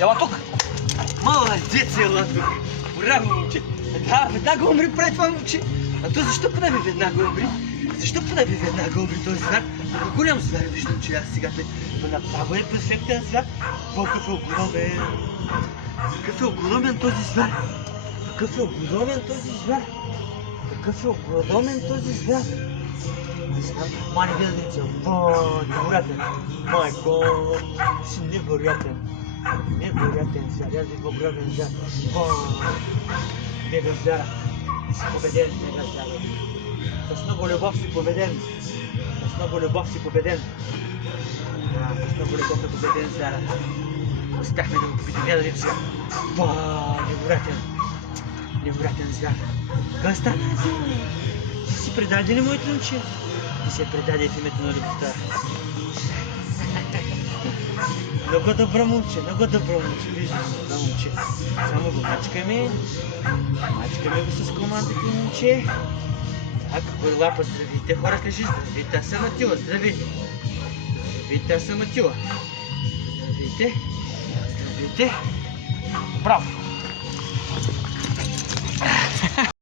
Ела тук! Молодец, ела тук! Браво, момче! Да, веднага умри пред това момче! А то защо прави веднага умри? Защо прави веднага умри този звяр? Много голям звяр, виждам, че аз сега направо е перфектен звяр. Какъв е огромен! Какъв е огромен този звяр! Какъв е огромен този звяр! Какъв е огромен този звяр! Не знам, май невероятен, невероятен, майко, си невероятен, невероятен звяр, аз ви огромен звяр, мега звяра, си победен, мега звяра, с много любов си победен, с много любов си победен, с много любов е победен звяра, успяхме да го победим, я да видим сега, невероятен, невероятен звяр, какво стана, ти си предаде ли моето момче? Ти се предаде в името на любовта. Много добро момче, виждаш, добро момче. Само го мачкаме го с командата, момче. Так, лапа, здравейте, хора, кажи, здравейте, аз съм Атила, здравейте. Здравейте, аз съм Атила. Здравейте. Браво.